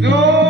No!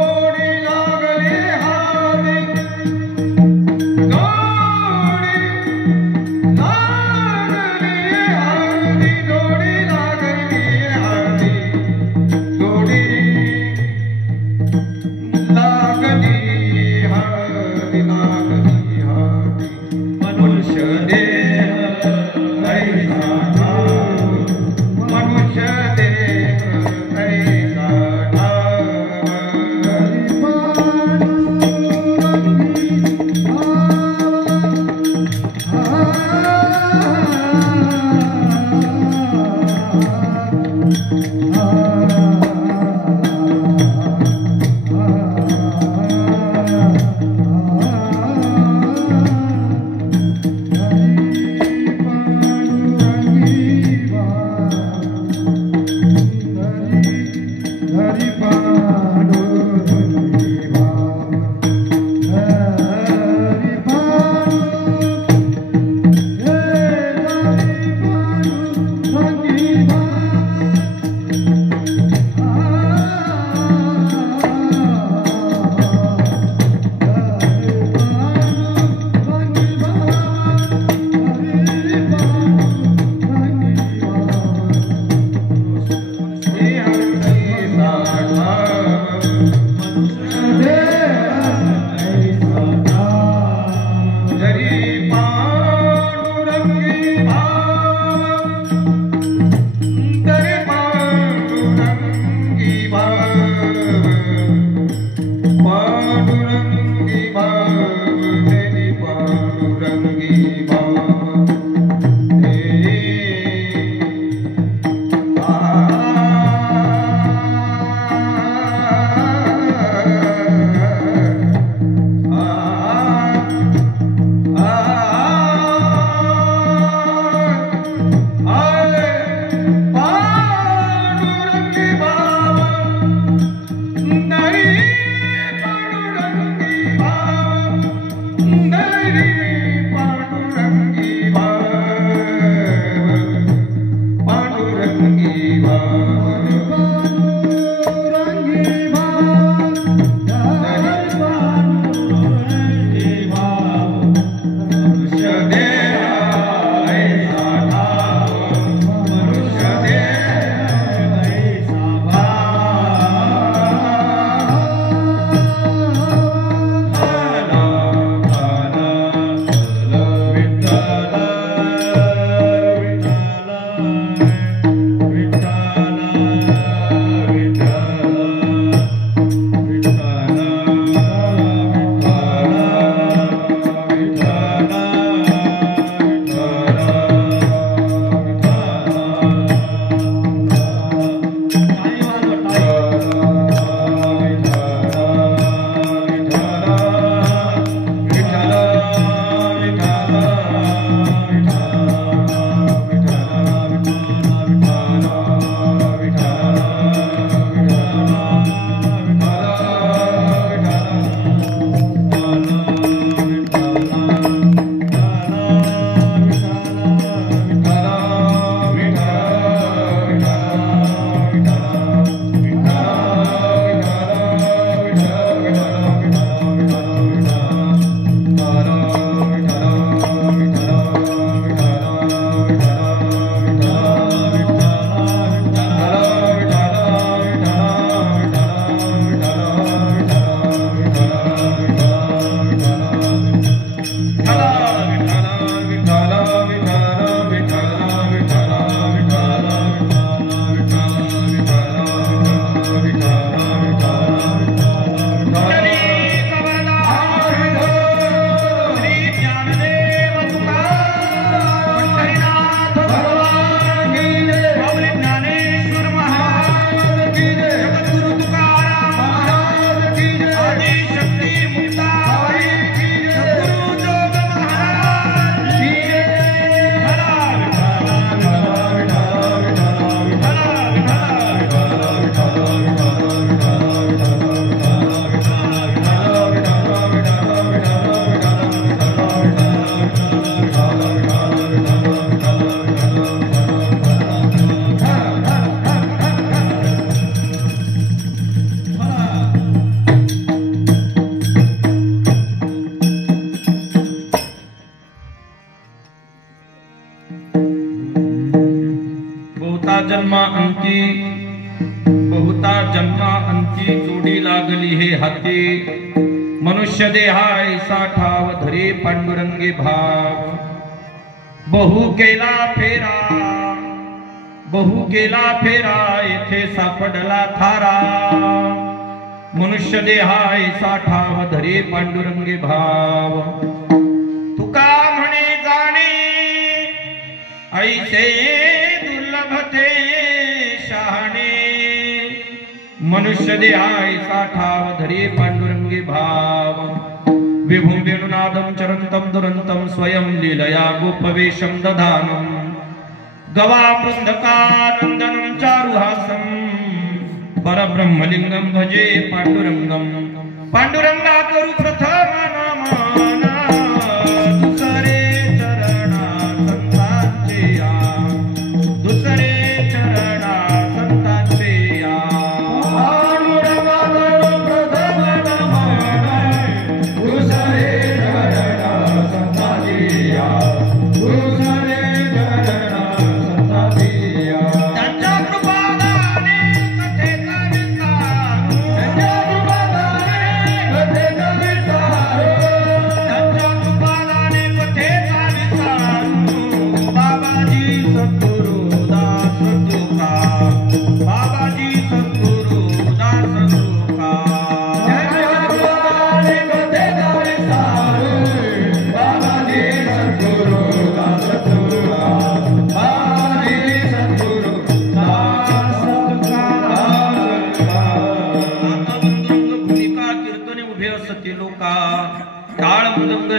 माझी जोडी लागली हे हाती मनुष्य देहाय साठाव धरे पांडुरंगी भाव बहु केला फेरा येथे सापडला थारा मनुष्य देहाय साठाव धरे पांडुरंगी भाव तुका म्हणे जाणे ऐसे दुर्लभते शहाणे मनुष्य देहाय साठाव धरे पांडुरंगी भाव विभुं वेणुनादं चरन्तं दुरन्तं स्वयं लीलया गोपवेशं दधानं गवामृन्धकानन्दनं चारुहासं परब्रह्मलिंगं भजे पांडुरंगं पांडुरंगा करू प्रथम नमन दुसरे चरणा संतांचे या दुसरे चरणा संतांचे या पांडुरंगा करू प्रथम नमन दुसरे चरणा संतांचे या दुसरे चरणा संतांचे या त्यांच्या कृपादाने कथेचा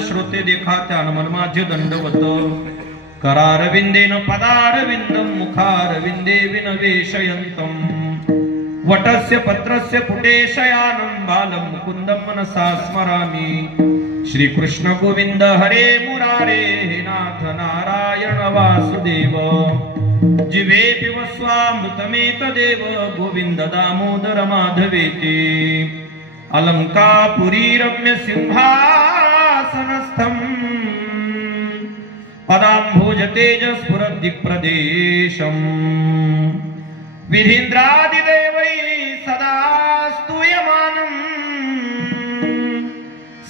श्रोते देखा त्यान मन माझे दंडवत करारविंदेन पदारविंदं मुखारविंदे विनवेशयन्तं वटस्य पत्रस्य पुटे शयानं बालं मुकुन्दं मनसा स्मरामि श्रीकृष्ण गोविंद हरे मुरारे हे नाथ नारायण वासुदेव जिवे पिबस्वामृतमेतदेव गोविंद दामोदर माधवेति अलंकापुरी रम्य सिंहासनस्थं पदाम्भोज तेजस्फुरद्दिक्प्रदेशं विधीन्द्रादिदेवै सदा स्तूयमानं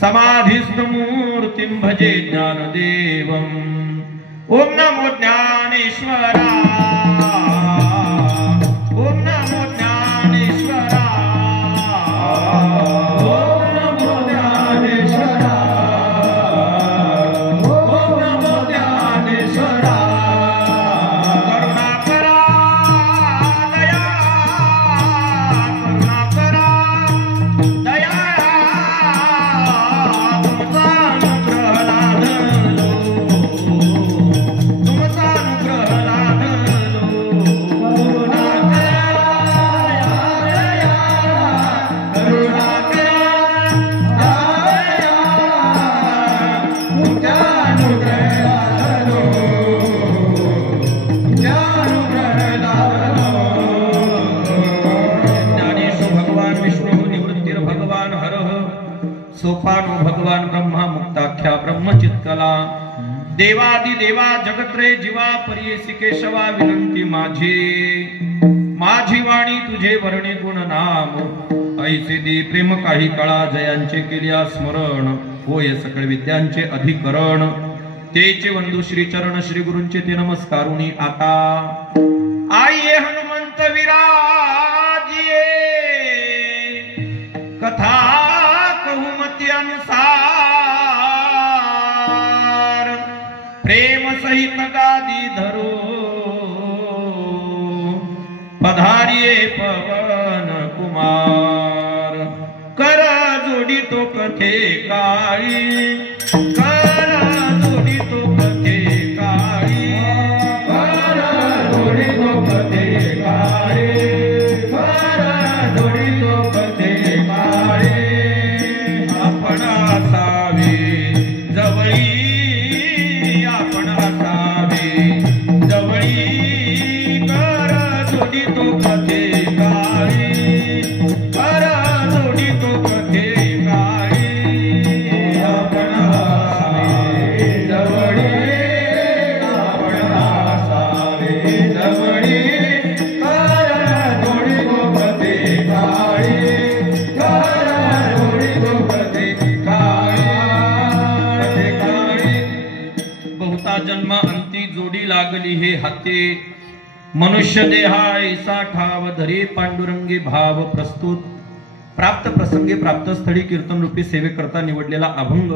समाधिस्थमूर्तिं भजे ज्ञानदेवम् ॐ नमो ज्ञानेश्वरा ॐ नमो ज्ञानेश्वरा सोपानो भगवान ब्रह्मा मुक्ताख्या ब्रह्मचित्कला देवादिदेवा जगत्रे जीवा परियेसी केशवा विनंती माझी वाणी तुझे वर्णे गुण नाम ऐसे दे प्रेम काही काळा जयांचे केल्या स्मरण होय सकळ विद्यांचे अधिकरण तेचे वंदू श्री चरण श्री गुरूंचे ते नमस्कारुनी आता आइये हनुमंत विराजिये कथा अनुसार प्रेम सहित गादी धरो पधारिये पवन कुमार कर जोडी तो कथे काळी कर जोडी तो कथे काळी कर जोडी तो कथे काळी कर जोडी तो कथे काळी आपण असावे जवळी आपण असावे जवळी कर जोडी तो कथे काळी कर जोडी तो कथे काळी आपण असावे लागली हे हाते मनुष्य देहा ऐसा ठाव धरी पांडुरंगी भाव प्रस्तुत प्राप्त प्रसंगी प्राप्त स्थळी कीर्तन रूपी सेवेकरता निवडलेला अभंग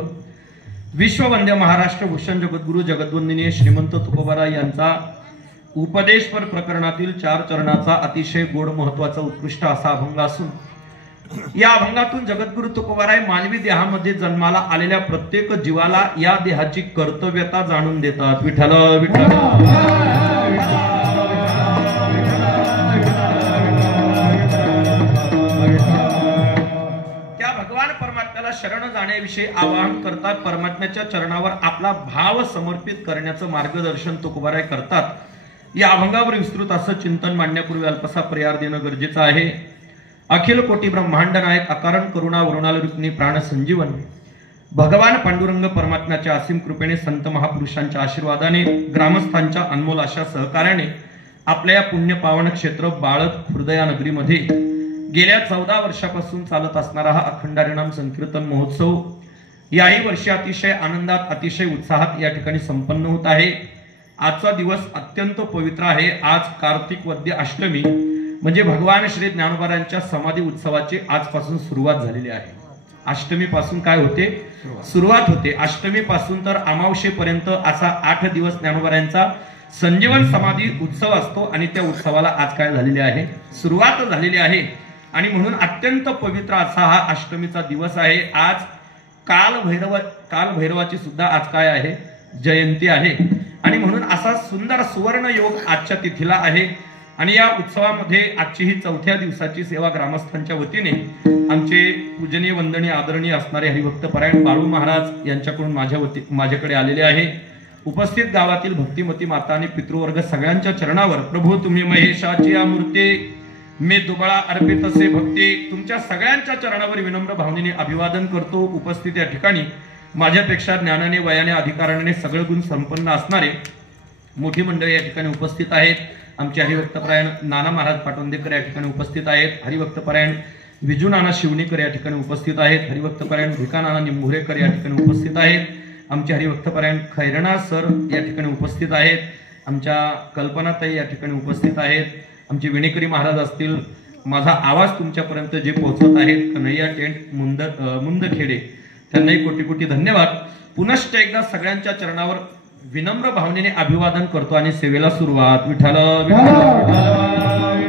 विश्ववंद्य महाराष्ट्र भूषण जगद्गुरु जगद्वंदनीय श्रीमंत तुकोबाराय यांचा उपदेशपर प्रकरणातील 4 चरणाचा अतिशय गोड महत्वाचा उत्कृष्ट असा अभंग असून या अभंगातून जगद्गुरु तुकोबाराय मानवी देहामध्ये जन्माला आलेल्या प्रत्येक जीवाला या देहाची कर्तव्यता जाणून देतात. विठ्ठल विठ्ठल. परमात्म्याला शरण जाण्याविषयी आवाहन करतात. परमात्म्याच्या चरणावर आपला भाव समर्पित करण्याचं मार्गदर्शन तुकोबाराय करतात. या अभंगावर विस्तृत असं चिंतन मांडण्यापूर्वी अल्पसा पर्याय देणं गरजेचं आहे. अखिल कोटी ब्रह्मांड नायक अकारण करुणा वरुणाल रुक्मिणी प्राण संजीवन भगवान पांडुरंग परमात्म्याच्या असीम कृपेने संत महापुरुषांच्या आशीर्वादाने ग्रामस्थांच्या अनमोल अशा सहकार्याने आपल्या पुण्य पावन क्षेत्र बाळत हृदया नगरीमध्ये गेल्या 14 वर्षापासून चालत असणारा हा अखंड हरिनाम संकीर्तन महोत्सव याही वर्षी अतिशय आनंदात अतिशय उत्साहात या ठिकाणी संपन्न होत आहे. आजचा दिवस अत्यंत पवित्र आहे. आज कार्तिक वद्य अष्टमी म्हणजे भगवान श्री ज्ञानोबारांच्या समाधी उत्सवाची आजपासून सुरुवात झालेली आहे. अष्टमी पासून काय होते? सुरुवात होते. अष्टमी पासून तर अमावस्येपर्यंत असा 8 दिवस ज्ञानोबारांचा संजीवन समाधी उत्सव असतो आणि त्या उत्सवाला आज काय झालेले आहे? सुरुवात झालेली आहे. आणि म्हणून अत्यंत पवित्र असा हा अष्टमीचा दिवस आहे. आज कालभैरवाची सुद्धा आज काय आहे? जयंती आहे. आणि म्हणून असा सुंदर सुवर्ण योग आजच्या तिथीला आहे. आणि या उत्सवामध्ये आजची ही 4थ्या दिवसाची सेवा ग्रामस्थांच्या वतीने आमचे पूजनीय वंदनीय आदरणीय असणारे हरिभक्त परायण बाळू महाराज यांच्याकडून माझ्याकडे आलेले आहे. उपस्थित गावातील भक्तिमती माता आणि पितृवर्ग सगळ्यांच्या चरणावर प्रभू तुम्ही महेशाची मूर्ती मी दुबळा अर्पित असे भक्ती तुमच्या सगळ्यांच्या चरणावर विनम्र भावनेने अभिवादन करतो. उपस्थित या ठिकाणी माझ्यापेक्षा ज्ञानाने वयाने अधिकाराने सगळे गुण संपन्न असणारे मोठी मंडळी या ठिकाणी उपस्थित आहेत. आमचे हरिभक्तपरायण नाना महाराज पाटोंदेकर या ठिकाणी उपस्थित आहेत. हरिभक्तपरायण विजू नाना शिवणीकर या ठिकाणी उपस्थित आहेत. हरिभक्तपरायण भिका नाना निंभुरेकर या ठिकाणी उपस्थित आहेत. आमचे हरिभक्तपरायण खैरणा सर या ठिकाणी उपस्थित आहेत. आमच्या कल्पनाताई या ठिकाणी उपस्थित आहेत. आमचे विणेकरी महाराज असतील. माझा आवाज तुमच्यापर्यंत जे पोहोचत आहेत कन्हैया टेंट मुंदखेडे त्यांनाही कोटी कोटी धन्यवाद. पुनश्च एकदा सगळ्यांच्या चरणावर विनम्र भावनेने अभिवादन करतो आणि सेवेला सुरुवात. विठ्ठल विठ्ठल.